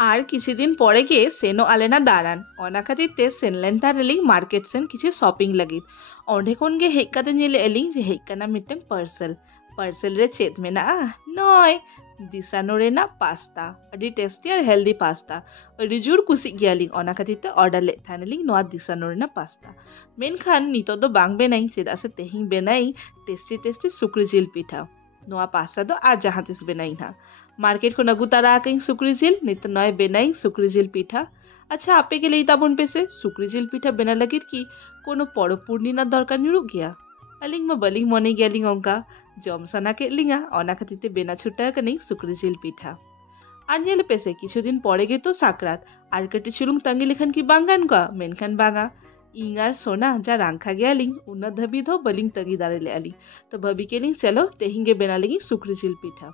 और किसी दिन परे गए सेनो आलेना दारान ओना खातिर सेनलेन तारेलिंग मार्केट सेन किसी शॉपिंग लगी ओंडे खन गे हेज काते नेले एलिंग जे हेज काना मिटन पार्सल पार्सल रे चेत मेना नय दिसानो रेना पास्ता अडी टेस्टी और हेल्दी पास्ता अडी जुर कुसी गियालिंग ओना खातिर ऑर्डर ले थानेलिंग नोआ दिसानो रेना पास्ता मेनखान नितो दो बांग बेनाई चेदा से तेहिं बेनाई टेस्टी टेस्टी सुक्री जिल पिठा नोआ पास्ता दो आर जहाँ तिस बेनाई ना मार्केट को नगु तारा कहीं सुक्री जिल नित नय बेनाई सुक्री जिल पिठा अच्छा आपे के लिए ताबन पेसे सुक्री जिल पिठा बेना लगित की कोनो पड़ो पूर्णिना दरकार निरुक गया अलिंग में बलिंग मने गेलिंग ओंका जम साना के लिंगा ओना खातिर बेना छुटा कनी सुक्री जिल पिठा আর নেলে পেছে কিছুদিন পরে গে তো সাকরাত আর কেটে চুলুং তাঙ্গি লেখান কি বাঙ্গান কা মেনখান বাঙা इंगार सोना जा रांखा गया लिंग उन्ना धबी धो बलिंग तगी दारे ले आली तो भबी के लिंग चलो तेहिंगे बेना लगी सुक्री जिल पिठा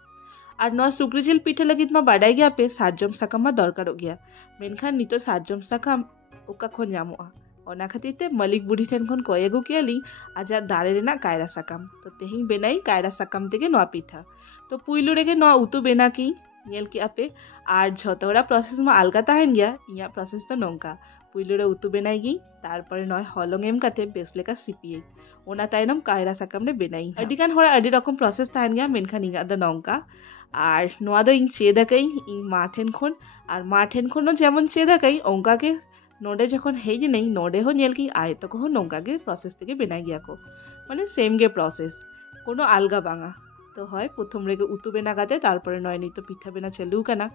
और नौ सुक्री जिल पिठा लगी मा बाडाई गया पे सातजम साकाम मा दरकार गया मेनखान नितो सातजम साकाम ओका खो ᱧᱟᱢᱚᱜᱼᱟ ओना खातिर ते मलिक बुढ़ी ठेन खन कय अगु केली आजा दारे रेना कायरा साकाम तो तेहिंग बेनाई कायरा साकाम तेगे नोआ पिठा तो पुइलु रेगे नोआ उतु बेना की नेल की आपे आर झतोड़ा प्रोसेस में आलगा ताहेन गया इया प्रोसेस तो नोंका पुइलु रे उतु बेनाई गी तारपरे नय हलंग एम काते बेसलेका सिपिए ओना ताइनम कायरा साकाम रे बेनाई अडिगान होड़ा अडी रकम प्रोसेस ताहेन गया मेनखान इंगा द नोंका आर नोआ दो इन चेदा कई इन माठेन खन आर माठेन खनो जेमन चेदा कई ओंका के नोडे जखन हेज नहीं नोडे हो नेल की आय तो को नोंका के प्रोसेस तेगे बेनाई गया को माने सेम गे प्रोसेस कोनो आलगा बांगा तो है प्रथम रेगे उतु बेना गाते तारपरे नय नी तो पिठा बेना चलू काना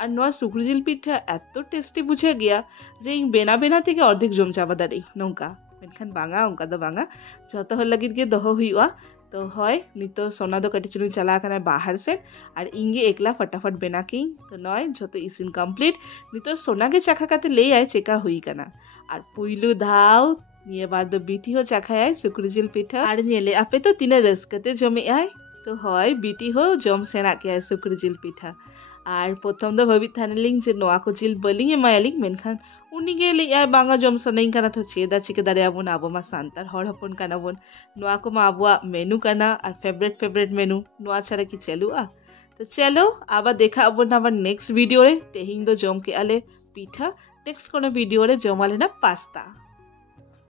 और नोआ सुक्री जिल पिठा एत टेस्टी बुझे गया जे इन बेना बेना तेगे अर्धेक जम चाबा दारे नोंका मेनखान बांगा ओंका दो बांगा जतो हर लगित गे दोहो हुआ तो है नितो सोना दो कटी चुनी चला काना बाहर से और इंगे एकला फटाफट बेना की तो नय जतो इसिन कमप्लीट नितो सोना के चाखा काते ले आए चेका हुई काना और पुइलु धाव निये बार दो बीटी हो चाखा आए सुक्री जिल पिठा और नेले आपे तो तीना रसकते जमे आए तो है बीटी हो जम सेना के आए सुक्री जिल पिठा और प्रथम दो भवित थानेलिंग जे नोआ को जिल बलिंग एमायालिंग मेनखान उनी गे ले आए बांगा जम सनाई काना तो चेदा चिके दारे आबोन आबो मा सांतार हर हपन काना बोन नोआ को मा आबुआ मेनू काना और फेवरेट मेनू नोआ छाड़ा की चलुआ तो चलो आबा देखा आबोन आबार नेक्स्ट वीडियो रे तेहिंग दो जम के आले पिठा नेक्स्ट कोनो वीडियो रे जमाले ना पास्ता।